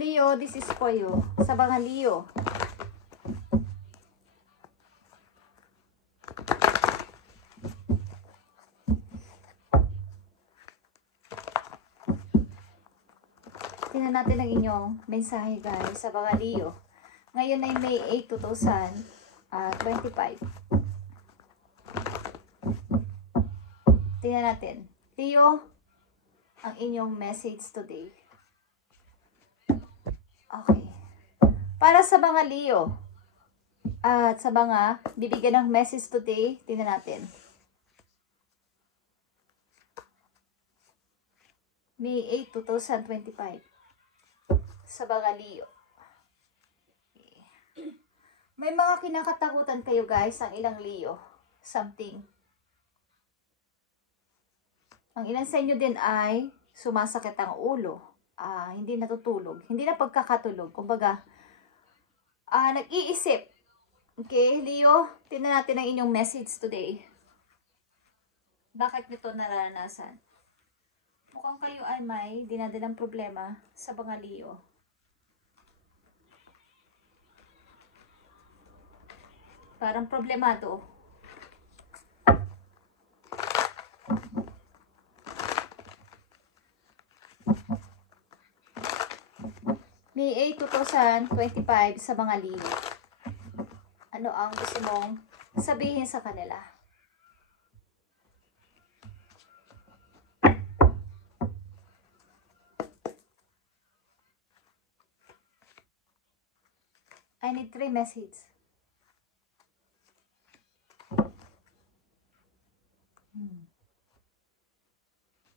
Leo, this is for you. Sa mga Leo. Tingnan natin ang inyong mensahe guys sa mga Leo. Ngayon ay May 8, 2025. Tingnan natin. Leo, ang inyong message today. Okay. Para sa mga Leo at sa mga bibigyan ng message today, tingnan natin. May 8, 2025. Sa mga Leo. May mga kinakatakutan kayo guys, ang ilang Leo. Something. Ang ilan sa inyo din ay sumasakit ang ulo. Hindi natutulog. Hindi na pagkakatulog. Kumbaga, nag-iisip. Okay, Leo, tingnan natin ang inyong message today. Bakit nito naranasan? Mukhang kayo ay may dinadalang problema sa mga Leo. Parang problemado. May 8, 2025 sa mga Leo. Ano ang gusto mong sabihin sa kanila? I need 3 messages.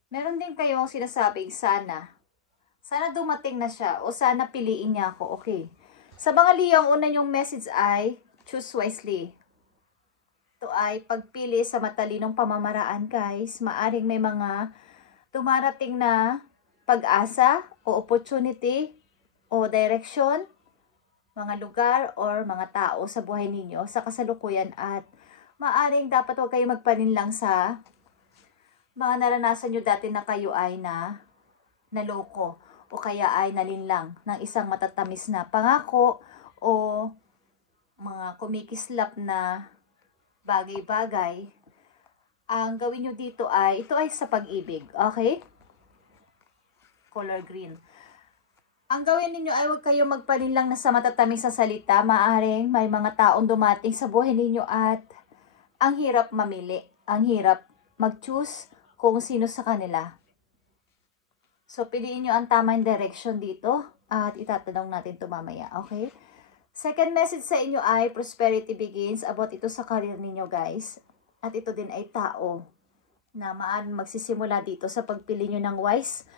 Meron din kayong sinasabing sana dumating na siya o sana piliin niya ako. Okay. Sa mga Leo, ang una yung message ay choose wisely. Ito ay pagpili sa matalinong pamamaraan guys. Maaring may mga dumarating na pag-asa o opportunity o direction, mga lugar or mga tao sa buhay ninyo sa kasalukuyan at maaring dapat huwag kayo magpaninlang sa mga naranasan nyo dati na kayo ay naloko o kaya ay nalinlang ng isang matatamis na pangako o mga kumikislap na bagay-bagay. Ang gawin nyo dito ay, ito ay sa pag-ibig, okay? Color green. Ang gawin ninyo ay huwag kayong magpalinlang na sa matatamis na salita. Maaring may mga taong dumating sa buhay ninyo at ang hirap mamili. Ang hirap mag-choose kung sino sa kanila. So, piliin nyo ang tamang direction dito at itatanong natin ito mamaya, okay? Second message sa inyo ay prosperity begins. About ito sa career ninyo, guys. At ito din ay tao na maaaring magsisimula dito sa pagpili nyo ng wise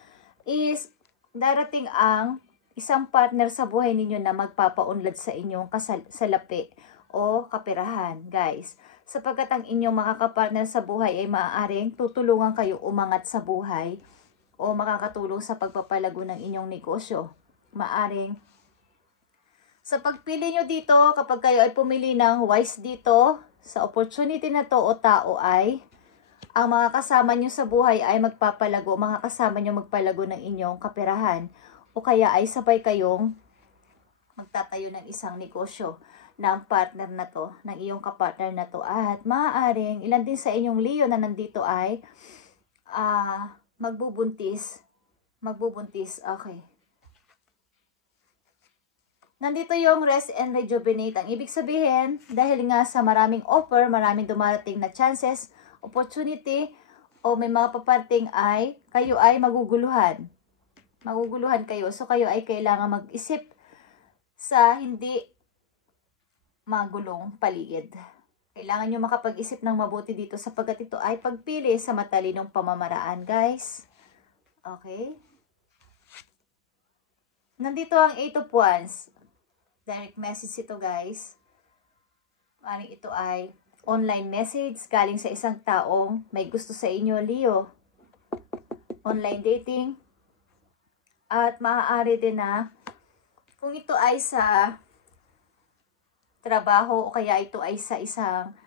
is darating ang isang partner sa buhay ninyo na magpapaunlad sa inyong salapi o kaperahan, guys. Sapagkat ang inyong makakapartner sa buhay ay maaaring tutulungan kayo umangat sa buhay o makakatulong sa pagpapalago ng inyong negosyo. Maaring sa pagpili nyo dito, kapag kayo ay pumili ng wise dito, sa opportunity na to o tao ay, ang mga kasama nyo sa buhay ay magpapalago, mga kasama nyo magpalago ng inyong kaperahan, o kaya ay sabay kayong magtatayo ng isang negosyo ng partner na to, ng iyong kapartner na to. At maaaring, ilan din sa inyong Leo na nandito ay, magbubuntis, okay. Nandito yung rest and rejuvenate. Ang ibig sabihin, dahil nga sa maraming offer, maraming dumarating na chances, opportunity, o may mga paparting ay, kayo ay maguguluhan. Maguguluhan kayo. So, kayo ay kailangan mag-isip sa hindi magulong paligid. Kailangan nyo makapag-isip ng mabuti dito sapagkat ito ay pagpili sa matalinong pamamaraan, guys. Okay? Nandito ang 8 of Wands. Direct message ito, guys. Maring ito ay online message galing sa isang taong may gusto sa inyo, Leo. Online dating. At maaari din na kung ito ay sa trabaho o kaya ito ay sa isang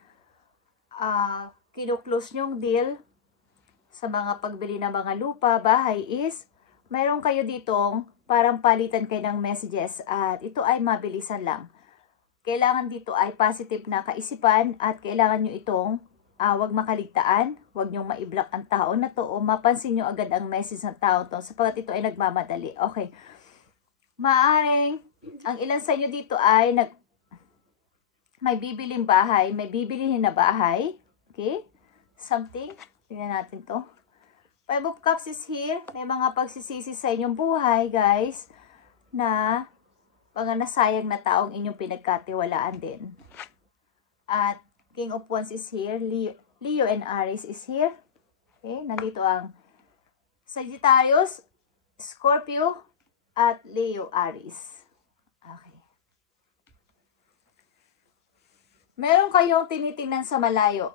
kinuklose nyong deal sa mga pagbili ng mga lupa, bahay is mayroon kayo ditong parang palitan kayo ng messages at ito ay mabilisan lang. Kailangan dito ay positive na kaisipan at kailangan nyo itong wag makaligtaan, wag nyo ma-block ang tao na to o mapansin nyo agad ang message ng tao to sapagkat ito ay nagmamadali. Okay. Maaring, ang ilan sa inyo dito ay may bibiling bahay, may bibilihin na bahay. Okay? Something. Tingnan natin to. Five of Cups is here. May mga pagsisisi sa inyong buhay, guys, na mga nasayang na taong inyong pinagkatiwalaan din. At King of Wands is here. Leo and Aries is here. Okay? Nandito ang Sagittarius, Scorpio, at Leo, Aries. Okay. Meron kayong tinitingnan sa malayo.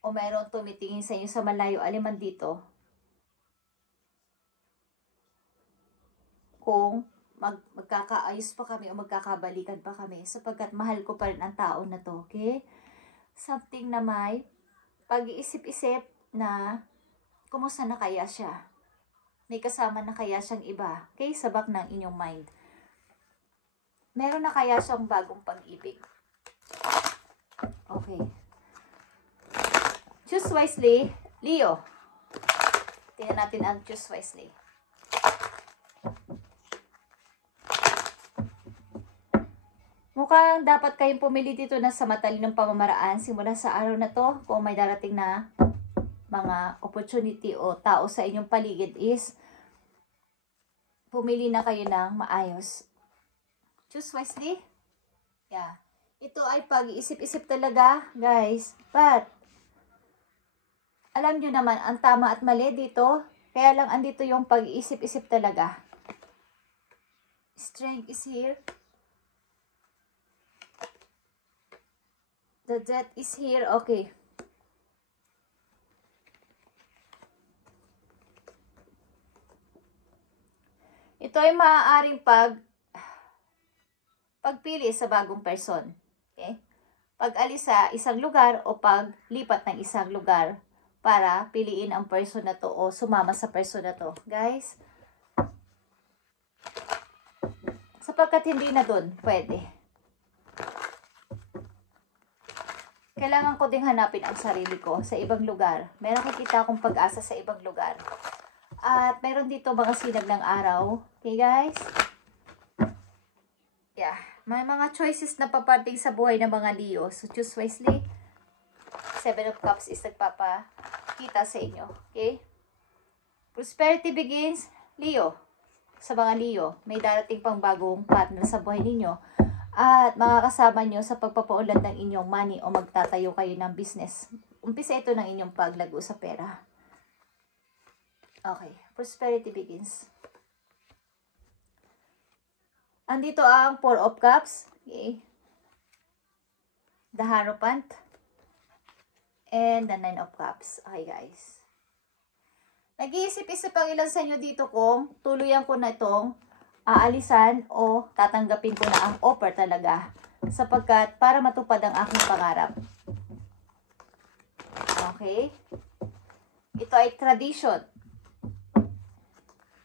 O meron tumitingin sa inyo sa malayo. Aliman dito. Kung magkakaayos pa kami o magkakabalikan pa kami. Sapagkat mahal ko pa rin ang tao na to. Okay? Something na may pag-iisip-isip na kumusta na kaya siya. May kasama na kaya siyang iba. Okay? Sabak ng inyong mind. Meron na kaya siyang bagong pag-ibig. Okay. Choose wisely, Leo. Tingnan natin ang choose wisely. Mukhang dapat kayong pumili dito na sa matalinong pamamaraan simula sa araw na to. Kung may darating na mga opportunity o tao sa inyong paligid is pumili na kayo ng maayos. Choose wisely. Yeah. Ito ay pag-iisip-isip talaga, guys. But, alam nyo naman, ang tama at mali dito, kaya lang andito yung pag-iisip-isip talaga. Strength is here. The Death is here. Okay. Ito ay maaaring pagpili sa bagong person. Okay? Pag-alis sa isang lugar o paglipat ng isang lugar para piliin ang person na to o sumama sa person na to. Guys, sapagkat hindi na dun, pwede. Kailangan ko ding hanapin ang sarili ko sa ibang lugar. Meron kikita akong pag-asa sa ibang lugar. At meron dito mga sinag ng araw. Okay, guys? Yeah. May mga choices na papating sa buhay ng mga Leo. So, choose wisely. Seven of Cups is nagpapakita sa inyo. Okay? Prosperity begins, Leo. Sa mga Leo, may darating pang bagong partner sa buhay ninyo. At makakasama nyo sa pagpapaunlad ng inyong money o magtatayo kayo ng business. Umpisa ito ng inyong paglago sa pera. Okay. Prosperity begins. Andito ang Four of Cups. Okay. The Hierophant. And the Nine of Cups. Okay, guys. Nag-iisip-isip ang ilan sa inyo dito kung tuluyan ko na itong aalisan o tatanggapin ko na ang offer talaga. Sapagkat para matupad ang aking pangarap. Okay. Ito ay tradition.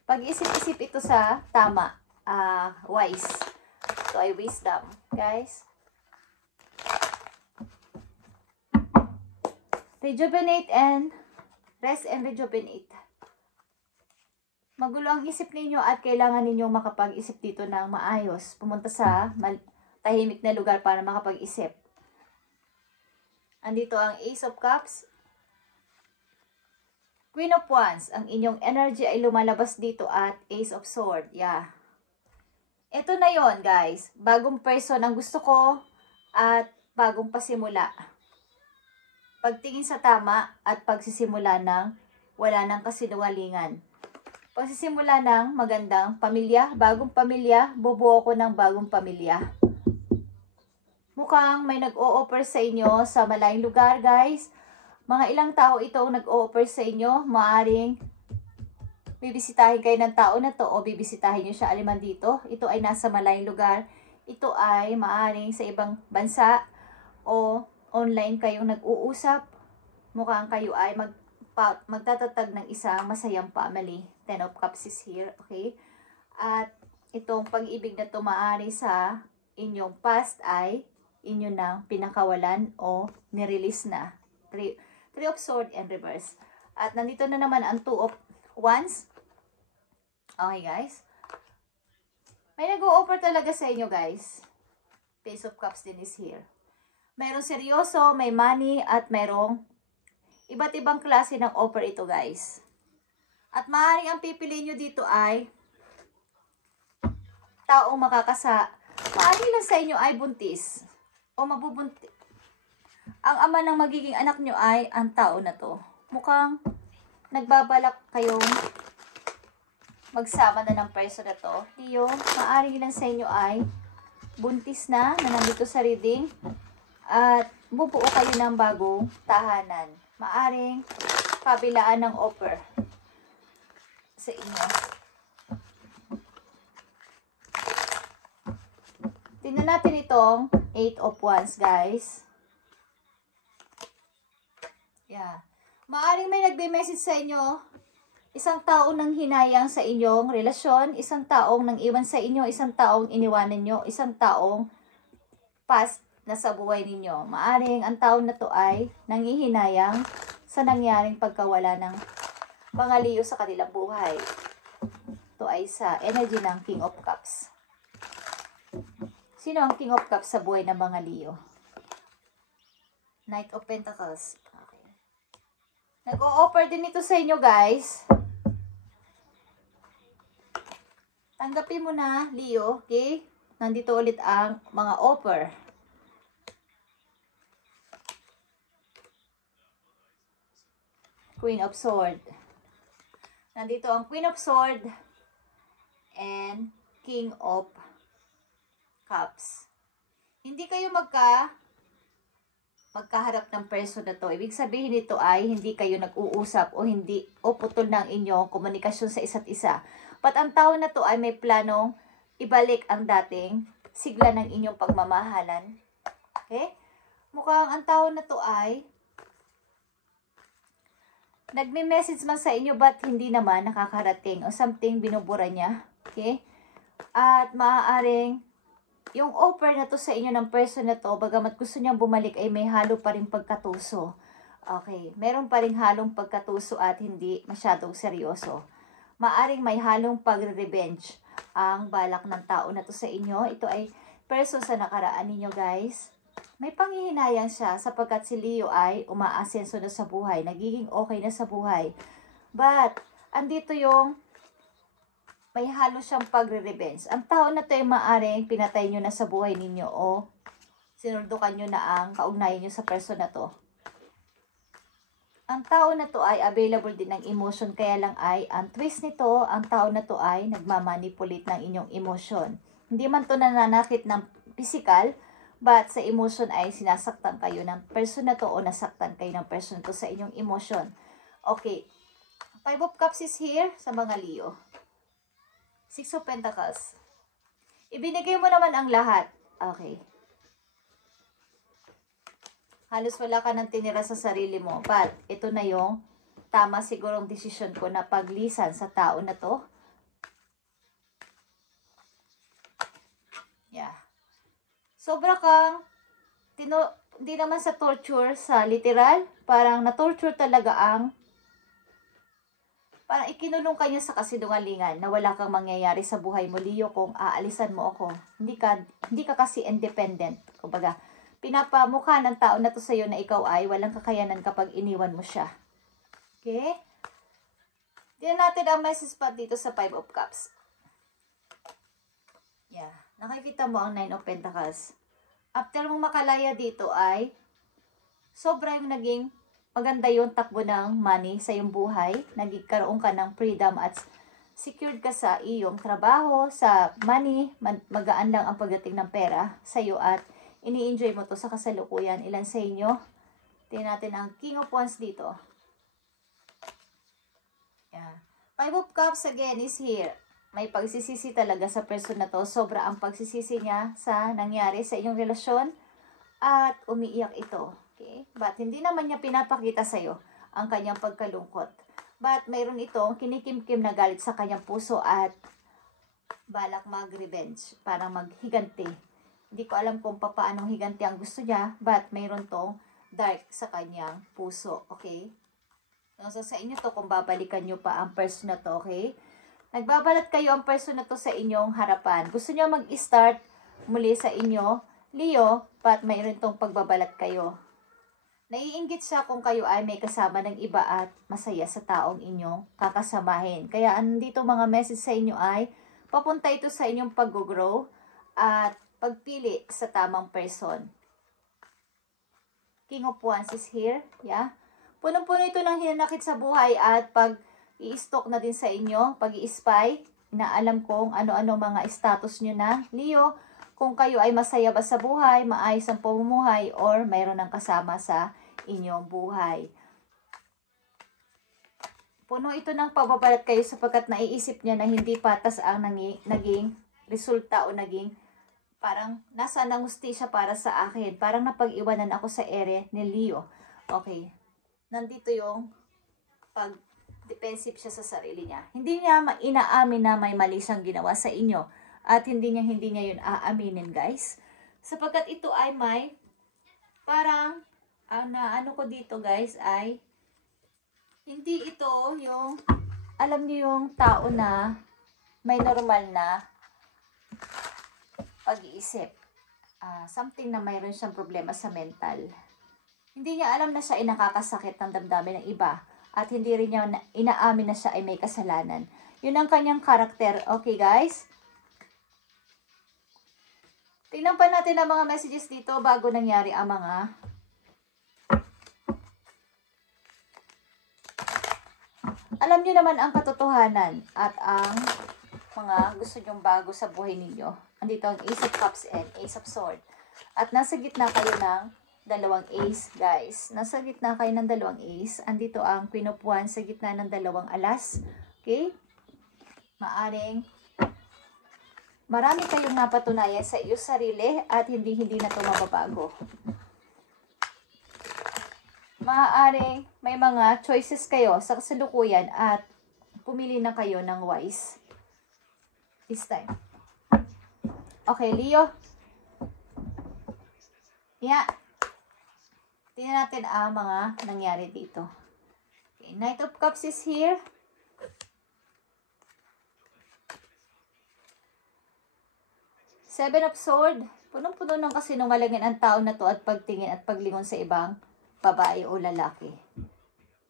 Pag-isip-isip ito sa tama. Wise. Ito ay wisdom, guys. Rejuvenate and rest and rejuvenate. Magulo ang isip ninyo at kailangan ninyong makapag-isip dito ng maayos. Pumunta sa tahimik na lugar para makapag-isip. Andito ang Ace of Cups. Queen of Wands. Ang inyong energy ay lumalabas dito at Ace of Swords. Yeah. Ito na yon, guys. Bagong person ang gusto ko at bagong pasimula. Pagtingin sa tama at pagsisimula ng wala ng kasinungalingan. Pagsisimula ng magandang pamilya, bagong pamilya, bubuo ko ng bagong pamilya. Mukhang may nag-o-offer sa inyo sa malayong lugar, guys. Mga ilang tao ito nag-o-offer sa inyo, maaring bibisitahin kayo ng tao na to o bibisitahin nyo siya aliman dito. Ito ay nasa malayong lugar. Ito ay maaring sa ibang bansa o online kayong nag-uusap. Mukhang kayo ay magtatatag ng isang masayang family. Ten of Cups is here. Okay? At itong pag-ibig na tumaari sa inyong past ay inyo nang pinakawalan o nirelease na. Three of Swords and reverse. At nandito na naman ang Two of Wands. Okay guys. May nag-o-offer talaga sa inyo guys. Page of Cups din is here. Merong seryoso, may money, at merong iba't ibang klase ng offer ito guys. At maaaring ang pipiliin nyo dito ay taong maaaring lang sa inyo ay buntis o mabubuntis. Ang ama ng magiging anak nyo ay ang tao na to. Mukhang nagbabalak kayong magsama na ng person na to. Leo, maaaring lang sa inyo ay buntis na nandito sa reading at bubuo kayo ng bagong tahanan. Maaaring kabilaan ng offer sa inyo. Tingnan natin itong 8 of Wands, guys. Yeah. Maaaring may nagbe-message sa inyo, isang taong nang hinayang sa inyong relasyon, isang taong nang iwan sa inyo, isang taong iniwanan nyo, isang taong past na sa buhay ninyo. Maaaring ang taong na to ay nanghihinayang sa nangyaring pagkawala ng mga Leo sa kanilang buhay. Ito ay sa energy ng King of Cups. Sino ang King of Cups sa buhay ng mga Leo? Knight of Pentacles. Okay. Nag-o-offer din ito sa inyo, guys. Tanggapin mo na, Leo. Okay? Nandito ulit ang mga offer. Queen of Swords. Nandito ang Queen of Swords and King of Cups. Hindi kayo magkaharap ng person na to. Ibig sabihin nito ay hindi kayo nag-uusap o putol ng inyong komunikasyon sa isa't isa. But ang tao na to ay may planong ibalik ang dating sigla ng inyong pagmamahalan. Okay? Mukhang ang tao na to ay nagme-message man sa inyo but hindi naman nakakarating o something binubura niya. Okay? At maaaring yung offer na to sa inyo ng person na to, bagamat gusto niyang bumalik ay may halo pa rin pagkatuso. Okay, meron pa rin halong pagkatuso at hindi masyadong seryoso. Maaring may halong pagre-revenge ang balak ng tao na to sa inyo. Ito ay person sa nakaraan ninyo guys. May panghihinayang siya sapagkat si Leo ay umaasenso na sa buhay, nagiging okay na sa buhay. But, andito yung may halo siyang pagre-revenge. Ang tao na to ay maaaring pinatay nyo na sa buhay ninyo o sinuldukan nyo na ang kaugnayan nyo sa person na to. Ang tao na to ay available din ng emotion, kaya lang ay ang twist nito, ang tao na to ay nagmamanipulate ng inyong emotion. Hindi man to nananakit ng physical, but sa emotion ay sinasaktan kayo ng person na to o nasaktan kayo ng person to sa inyong emotion. Okay. 5 of Cups is here sa mga Leo. 6 of Pentacles. Ibinigay mo naman ang lahat. Okay. Halos wala ka nang tinira sa sarili mo. But, ito na yung tama sigurong desisyon ko na paglisan sa tao na to. Yeah. Sobra kang, hindi naman sa torture, sa literal, parang na-torture talaga parang ikinulong ka niya sa kasinungalingan na wala kang mangyayari sa buhay mo, Leo, kung aalisan mo ako. Hindi ka kasi independent. Kumbaga, pinapamukha ng tao na to sa'yo na ikaw ay walang kakayanan kapag iniwan mo siya. Okay? Tingnan natin ang message pa dito sa 5 of Cups. Yeah. Nakikita mo ang 9 of Pentacles. After mong makalaya dito ay sobra yung naging maganda yung takbo ng money sa iyong buhay. Nagkaroon ka ng freedom at secured ka sa iyong trabaho, sa money. Magaan lang ang pagdating ng pera sa iyo at ini-enjoy mo to sa kasalukuyan. Ilan sa inyo? Tingnan natin ang King of Wands dito. Yeah. 5 of Cups again is here. May pagsisisi talaga sa person na to. Sobra ang pagsisisi niya sa nangyari sa inyong relasyon at umiiyak ito. Okay? But hindi naman niya pinapakita sa'yo ang kanyang pagkalungkot. But mayroon itong kinikimkim na galit sa kanyang puso at balak mag-revenge, parang maghiganti. Hindi ko alam kung paano higanti ang gusto niya, but mayroon tong dark sa kanyang puso, okay? So, sa inyo to kung babalikan nyo pa ang person na to, okay? Nagbabalat kayo ang person na to sa inyong harapan. Gusto nyo mag-start muli sa inyo, Leo, but mayroon tong pagbabalat kayo. Naiinggit siya kung kayo ay may kasama ng iba at masaya sa taong inyong kakasamahin. Kaya andito mga message sa inyo ay papunta ito sa inyong pag-grow at pagpili sa tamang person. King of Wands is here. Yeah. Punong-puno ito ng hinanakit sa buhay at pag i-stalk na din sa inyo, pag i-spy, inaalam kung ano-ano mga status nyo na. Leo, kung kayo ay masaya ba sa buhay, maayos ang pamumuhay, or mayroon ng kasama sa inyong buhay. Puno ito ng pagbabalat kayo sapagkat naiisip niya na hindi patas ang naging resulta o naging parang nasa nangustisya para sa akin. Parang napag-iwanan ako sa ere ni Leo. Okay. Nandito yung pag-defensive siya sa sarili niya. Hindi niya inaamin na may mali siyang ginawa sa inyo. At hindi niya yun aaminin, guys. Sapagkat ito ay may parang ano ko dito, guys, ay hindi ito yung alam niyo yung tao na may normal na pag-iisip. Something na mayroon siyang problema sa mental. Hindi niya alam na siya ay nakakasakit ng damdamin ng iba. At hindi rin niya inaamin na siya ay may kasalanan. Yun ang kanyang karakter. Okay, guys? Tingnan pa natin ang mga messages dito bago nangyari ang mga alam niyo naman ang katotohanan at ang mga gusto nyong bago sa buhay ninyo. Andito ang Ace of Cups and Ace of Swords. At nasa gitna kayo ng dalawang ace, guys. Nasa gitna kayo ng dalawang ace. Andito ang Queen of Wands sa gitna ng dalawang alas. Okay? Marami kayong napatunayan sa iyong sarili at hindi na ito mababago. Maaaring may mga choices kayo sa kasalukuyan at pumili na kayo ng wise this time. Okay, Leo. Yeah. Tingnan natin ang mga nangyari dito. Okay, Knight of Cups is here. Seven of Swords. Punong-puno ng kasinungalingan ang tao na to at pagtingin at paglingon sa ibang babae o lalaki.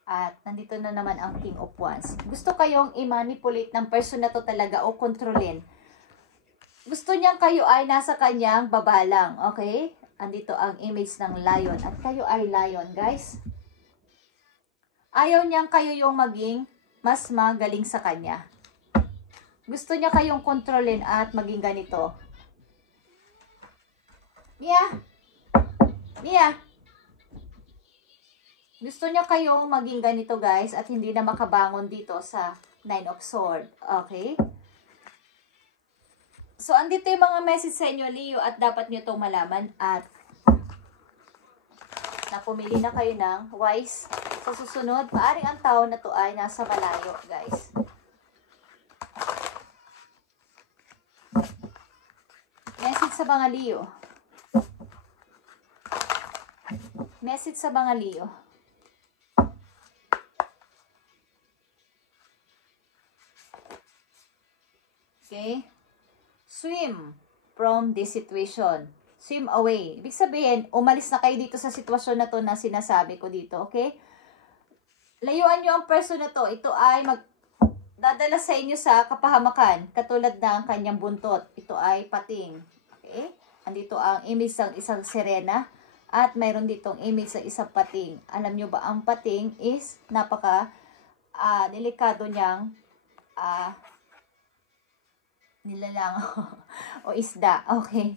At nandito na naman ang King of Wands. Gusto kayong i-manipulate ng person na to talaga o kontrolin. Gusto niyang kayo ay nasa kanyang babalang. Okay? Andito ang image ng lion. At kayo ay lion, guys. Ayaw niyang kayo yung maging mas magaling sa kanya. Gusto niya kayong kontrolin at maging ganito. Mia. Gusto niya kayong maging ganito, guys, at hindi na makabangon dito sa Nine of Swords. Okay? So, andito yung mga message sa inyo, Leo, at dapat nyo itong malaman at napumili na kayo ng wise. Sa susunod, maaring ang tao na to ay nasa malayo, guys. Message sa mga Leo. Message sa mga Leo. Okay? Swim from this situation. Swim away. Ibig sabihin, umalis na kayo dito sa sitwasyon na to na sinasabi ko dito. Okay? Layuan nyo ang person na to. Ito ay dadala sa inyo sa kapahamakan. Katulad ng kanyang buntot. Ito ay pating. Okay? Andito ang image ng isang sirena. At mayroon ditong image sa isang pating. Alam nyo ba, ang pating is napaka delikado niyang nilalang o isda. Okay.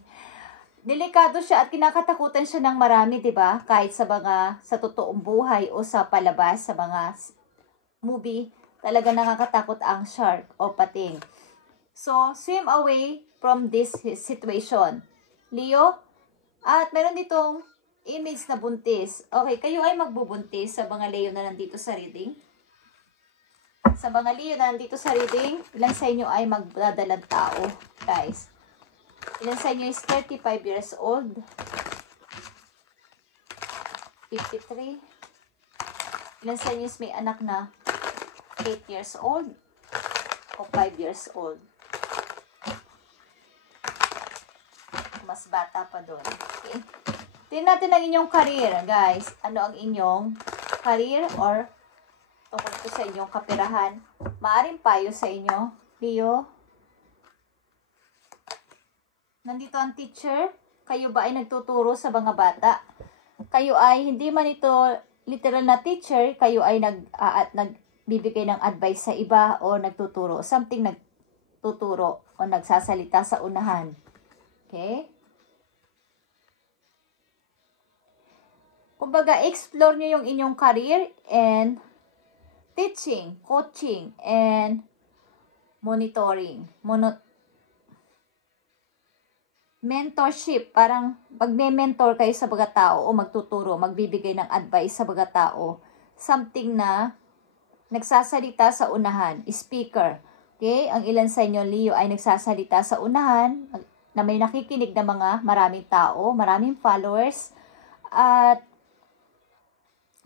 Delikado siya at kinakatakutan siya ng marami, 'di ba? Kahit sa totoong buhay o sa palabas, sa mga movie, talaga nakakatakot ang shark o pating. So, swim away from this situation. Leo, at meron ditong image na buntis. Okay, kayo ay magbubuntis sa mga Leo na nandito sa reading. Sa mga Leo na nandito sa reading, ilan sa inyo ay magdadalang tao, guys? Ilan sa inyo is 35 years old? 53? Ilan sa inyo is may anak na 8 years old? O 5 years old? Mas bata pa doon. Okay? Tingnan natin ang inyong career, guys. Ano ang inyong career or tungkol ito sa inyong kapirahan? Maaring payo sa inyo, Leo. Nandito ang teacher. Kayo ba ay nagtuturo sa mga bata? Kayo ay hindi man ito literal na teacher, kayo ay nagbibigay ng advice sa iba o nagtuturo. Something nagtuturo o nagsasalita sa unahan. Okay? Kumbaga, explore nyo yung inyong career and teaching, coaching, and monitoring. Mentorship, parang magme-mentor kayo sa mga tao o magtuturo, magbibigay ng advice sa mga tao. Something na nagsasalita sa unahan, speaker. Okay? Ang ilan sa inyo, Leo, ay nagsasalita sa unahan na may nakikinig na mga maraming tao, maraming followers, at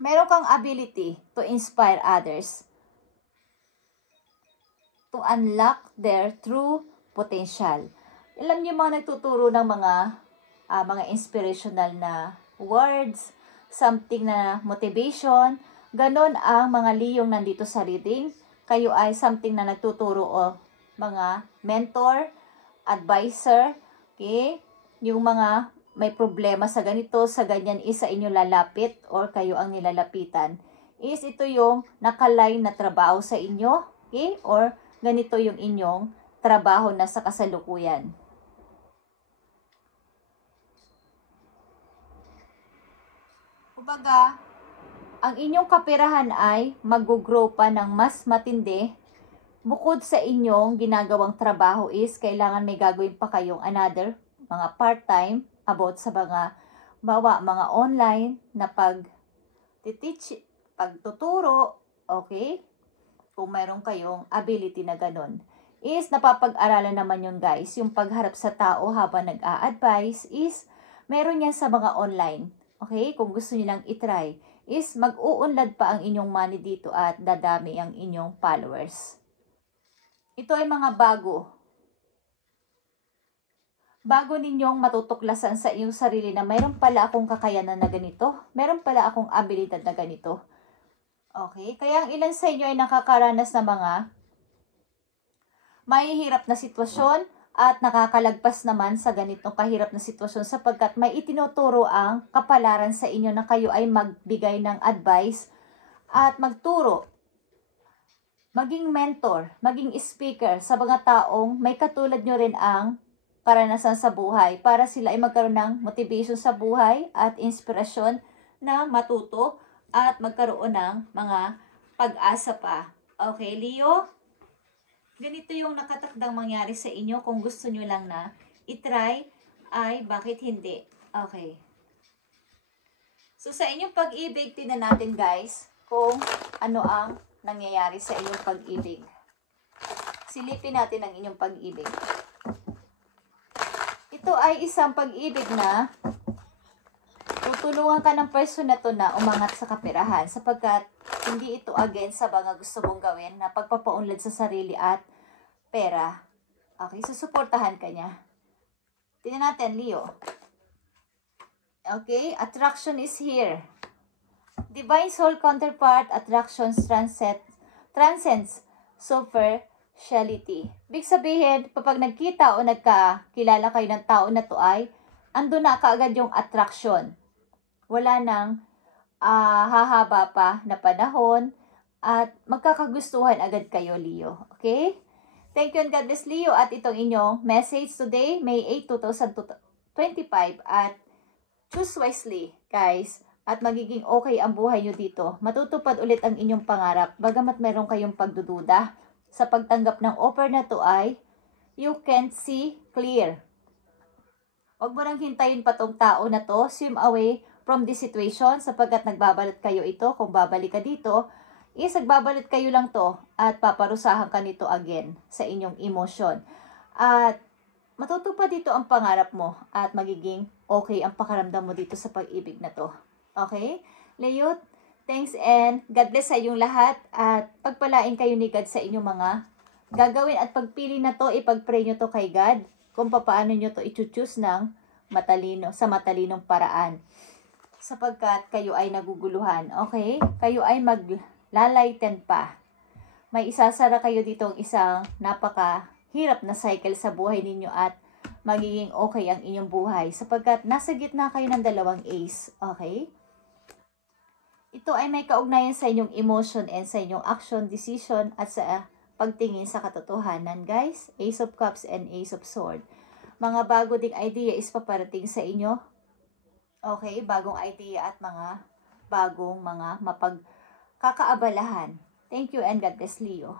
meron kang ability to inspire others to unlock their true potential. Alam niyo mga nagtuturo ng mga inspirational na words, something na motivation, ganon ang mga Leong nandito sa reading. Kayo ay something na nagtuturo o mga mentor, advisor, okay? Yung mga may problema sa ganito, sa ganyan, isa inyo lalapit or kayo ang nilalapitan. Is ito yung nakaline na trabaho sa inyo, okay? Or ganito yung inyong trabaho na sa kasalukuyan. Kumbaga, ang inyong kapirahan ay mag-grow pa ng mas matindi. Bukod sa inyong ginagawang trabaho is kailangan may gagawin pa kayong another, mga part-time, about sa mga online na pag-teach, pagtuturo, okay? Kung mayroon kayong ability na ganun. Is napapag-aralan naman yun, guys. Yung pagharap sa tao habang nag-a-advise is meron yan sa mga online. Okay? Kung gusto niyo lang itry, is mag-uunlad pa ang inyong money dito at dadami ang inyong followers. Ito ay mga bago ninyong matutuklasan sa iyong sarili na mayroon pala akong kakayanan na ganito, mayroon pala akong abilidad na ganito. Okay? Kaya ang ilan sa inyo ay nakakaranas na mga mahihirap na sitwasyon at nakakalagpas naman sa ganitong kahirap na sitwasyon sapagkat may itinuturo ang kapalaran sa inyo na kayo ay magbigay ng advice at magturo, maging mentor, maging speaker sa mga taong may katulad nyo rin ang karanasan sa buhay para sila ay magkaroon ng motivation sa buhay at inspirasyon na matuto at magkaroon ng mga pag-asa pa. Okay, Leo? Ganito yung nakatakdang mangyari sa inyo kung gusto nyo lang na itry ay bakit hindi. Okay. So sa inyong pag-ibig, tingnan natin guys kung ano ang nangyayari sa inyong pag-ibig. Silipin natin ang inyong pag-ibig. Ito ay isang pag-ibig na tutulungan ka ng person na to na umangat sa kapirahan sapagkat hindi ito against sa mga gusto mong gawin na pagpapaunlad sa sarili at pera. Okay, susuportahan ka niya. Tingnan natin, Leo. Okay, attraction is here. Divine soul counterpart, attractions transcends superficiality. Big sabihin, kapag nagkita o nagkakilala kayo ng tao na to ay, ando na kaagad yung attraction. Wala nang hahaba pa na panahon at magkakagustuhan agad kayo, Leo. Okay? Thank you and God bless, Leo. At itong inyong message today, May 8, 2025 at choose wisely, guys. At magiging okay ang buhay nyo dito. Matutupad ulit ang inyong pangarap. Bagamat meron kayong pagdududa sa pagtanggap ng offer na to ay you can't see clear. Huwag mo nang hintayin pa tong tao na to. Swim away from this situation sapagkat nagbabalot kayo ito. Kung babalik ka dito, is nagbabalit kayo lang to at paparusahan ka nito again sa inyong emosyon. At matutupad dito ang pangarap mo at magiging okay ang pakaramdam mo dito sa pag-ibig na to. Okay? Leo, thanks and God bless sa inyong lahat at pagpalain kayo ni God sa inyong mga gagawin at pagpili na to, ipag-pray nyo to kay God kung paano nyo to i-choose ng sa matalinong paraan. Sapagkat kayo ay naguguluhan, okay? Kayo ay maglalaighten pa. May isasara kayo dito isang napakahirap na cycle sa buhay ninyo at magiging okay ang inyong buhay sapagkat nasa gitna kayo ng dalawang ace, okay? Ito ay may kaugnayan sa inyong emotion and sa inyong action, decision at sa pagtingin sa katotohanan, guys. Ace of Cups and Ace of Swords. Mga bago ding idea is paparating sa inyo. Okay, bagong idea at mga bagong mga mapagkakaabalahan. Thank you and God bless, Leo.